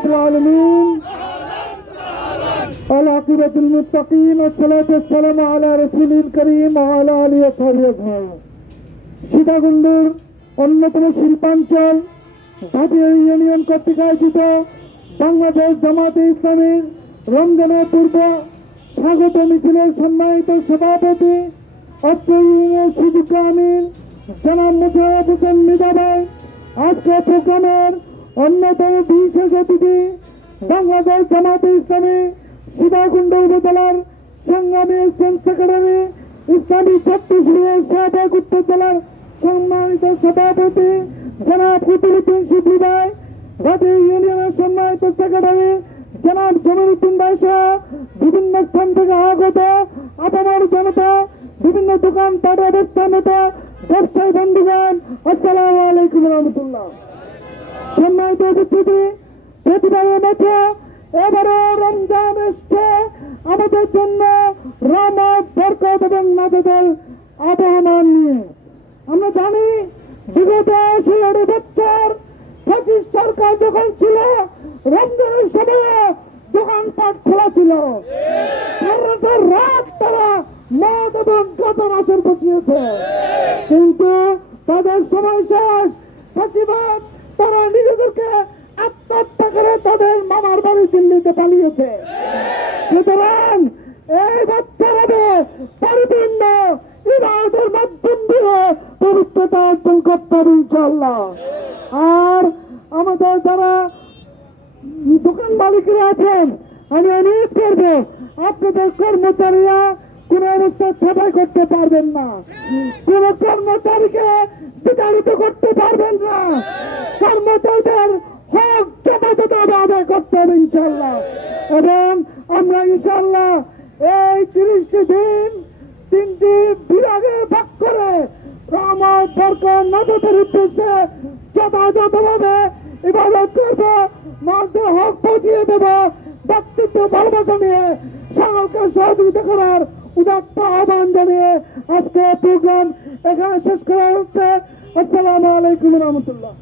رب العالمين المتقين والصلاة والسلام على رسول الكريم وعلى آله وصحبه أجمعين অন্যতম শিল্পাঞ্চল ভাটিয়া ইউনিয়ন কর্তৃক আয়োজিত বাংলাদেশ জামাতে ইসলামের রমজানের পূর্ব স্বাগত মিছিলের সম্মানিত সভাপতি, অত্র ইউনিয়নের সুযোগ্য আমির জনাব মুজাহ হোসেন মিজাবাই। আজকে প্রোগ্রামের অন্যতম বিশেষ অতিথি বাংলাদেশ জামাতে ইসলামী সীতাকুণ্ড উপজেলার সংগ্রামী সেক্রেটারি ইসলামী ছাত্র শিবিরের সাবেক উত্তর জেলার সম্মানিত সভাপতি জনাব কুতুলুদ্দিন শিবলি ভাই জাতীয় ইউনিয়নের সম্মানিত সেক্রেটারি জনাব জমিরুদ্দিন ভাই সহ বিভিন্ন স্থান থেকে আগত আপামর জনতা, বিভিন্ন দোকান, পাটে অবস্থানত ব্যবসায়ী বন্ধুগণ, আসসালামু আলাইকুম রহমতুল্লাহ। সম্মানিত উপস্থিতি প্রতিবারের মতো এবারও রমজান এসছে। আমাদের জন্য রহমত বরকত এবং নাজাদের আবহমান নিয়ে। আমরা জানি, বিগত ষোলো বছর পঁচিশ সরকার যখন ছিল, রমজানের সময় দোকানপাট খোলা ছিল। সারাটা রাত তারা মদ এবং গাঁজার আসর বসিয়েছে। কিন্তু তাদের সময় শেষ ফাঁসিবাদ তারা নিজেদেরকে আত্মহত্যা করে তাদের মামার বাড়ি দিল্লিতে পালিয়েছে। সুতরাং এই বছর হবে পরিপূর্ণ ইবাদতের মাধ্যম দিয়ে পবিত্রতা অর্জন করতে হবে ইনশাল্লাহ আর আমাদের যারা দোকান মালিকরা আছেন, আমি অনুরোধ করব, আপনাদের কর্মচারীরা কোন অবস্থায় ছাঁটাই করতে পারবেন না। কোন কর্মচারীকে বিতাড়িত করতে পারবেন না। কর্মচারীদের হক যথাযথভাবে আদায় করতে হবে ইনশাল্লাহ এবং আমরা ইনশাল্লাহ এই তিরিশটি দিন তিনটি বিভাগে ভাগ করে রহমত, বরকত নজরের উদ্দেশ্যে যথাযথভাবে ইবাদত করব মাদের হক পৌঁছিয়ে দেব, ব্যক্তিত্ব ভালোবাসা নিয়ে সকলকে সহযোগিতা করার উদাত্ত আহ্বান জানিয়ে আজকে প্রোগ্রাম এখানে শেষ করা হচ্ছে। আসসালামু আলাইকুম রহমতুল্লাহ।